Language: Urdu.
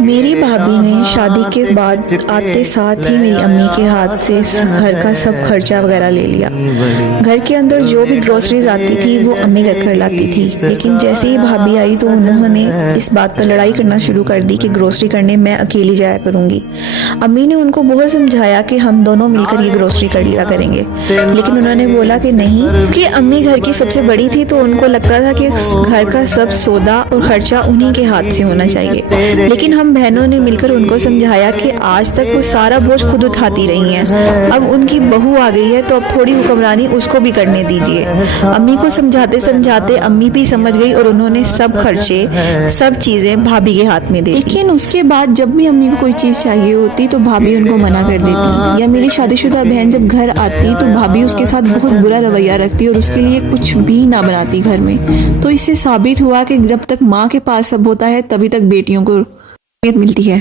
میری بھابھی نے شادی کے بعد آتے ساتھ ہی میری امی کے ہاتھ سے گھر کا سب خرچہ وغیرہ لے لیا۔ گھر کے اندر جو بھی گروسریز آتی تھی وہ امی رکھ کر لاتی تھی، لیکن جیسے ہی بھابھی آئی تو انہوں نے اس بات پر لڑائی کرنا شروع کر دی کہ گروسری کرنے میں اکیلی جایا کروں گی۔ امی نے ان کو بہت سمجھایا کہ ہم دونوں مل کر یہ گروسری کر لیا کریں گے، لیکن انہوں نے بولا کہ نہیں، کہ امی گھر کی سب سے بڑی تھی تو ان کو لگتا تھا کہ گھر کا سب سودا اور خرچہ انہی کے ہاتھ سے ہونا چاہیے۔ لیکن ہم بہنوں نے مل کر ان کو سمجھایا کہ آج تک وہ سارا بوجھ خود اٹھاتی رہی ہیں، اب ان کی بہو آ گئی ہے تو اب تھوڑی حکمرانی اس کو بھی کرنے دیجیے۔ امی کو سمجھاتے سمجھاتے امی بھی سمجھ گئی اور انہوں نے سب خرچے، سب چیزیں بھابھی کے ہاتھ میں دے دی۔ لیکن اس کے بعد جب بھی امی کو کوئی چیز چاہیے ہوتی تو بھابھی ان کو منع کر دیتی، یا میری شادی شدہ بہن جب گھر آتی تو بھابھی اس کے ساتھ بہت برا رویہ رکھتی اور اس کے لیے کچھ بھی نہ بناتی گھر میں۔ تو اس سے ثابت ہوا کہ جب تک ماں کے پاس سب ہوتا ہے تبھی تک بیٹیوں کو اہمیت ملتی ہے۔